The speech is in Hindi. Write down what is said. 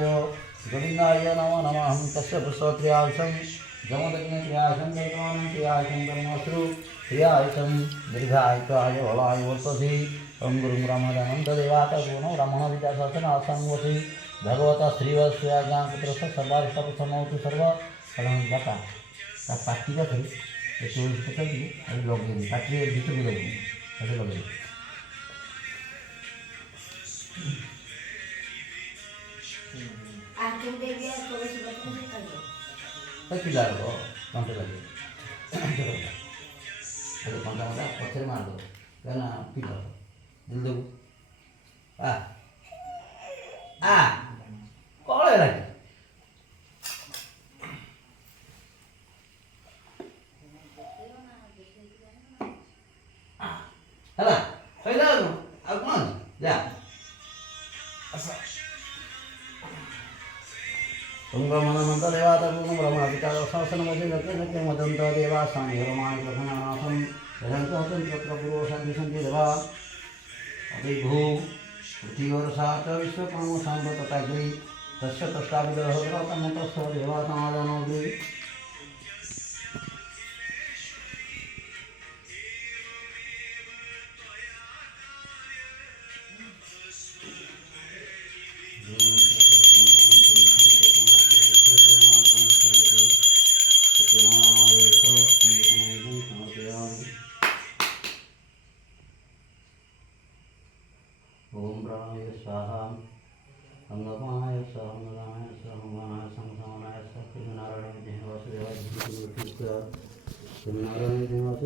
गोविंदाय नमो नमः। तस्य पुष्पक्रियाशं जमदग्निक्रियाशं दैवानं क्रियाशं कर्मश्रु क्रियाशं दीर्घायुत्वाय बलाय वर्तसी। ओं गुरुं ब्रह्मदनन्ददेवात गुणो ब्रह्मणविद्याशासनासंवसी भगवता श्रीवत्स्याज्ञानपुत्रस्य सर्वारिष्टप्रथमोऽतु सर्व कलम बाटा ता पाटी का थे ये तुलसी पत्ता भी अभी लगे पाटी भीतर भी लगे ऐसे लगे किला रो कांटे लगे अरे कांटा वाला पत्थर मार दो कहना पीला दिल दो आ कौन है लगे है ना सही ना अब कौन जा ब्रह्मणमन्तदेवात ब्रह्मणपिताशासनमतिलक्ष्यमदन्तदेवा साङ्गरमाणि प्रथमानाथं यजन्तोऽहं तत्र पूर्वशान्ति सन्ति देवा अभिभू पृथिवर्षा च विश्वकर्मशान्त तथाग्नि तस्य तष्टाविदहतमतस्य देवासमादानोऽग्नि ओम प्राणाय स्वाहा अंगमाय स्वाहा अंगमाय स्वाहा अंगमाय संसमाय स्वाहा कृष्णनारायण देवासुदेवाय कृष्णनारायण देवासुदेवाय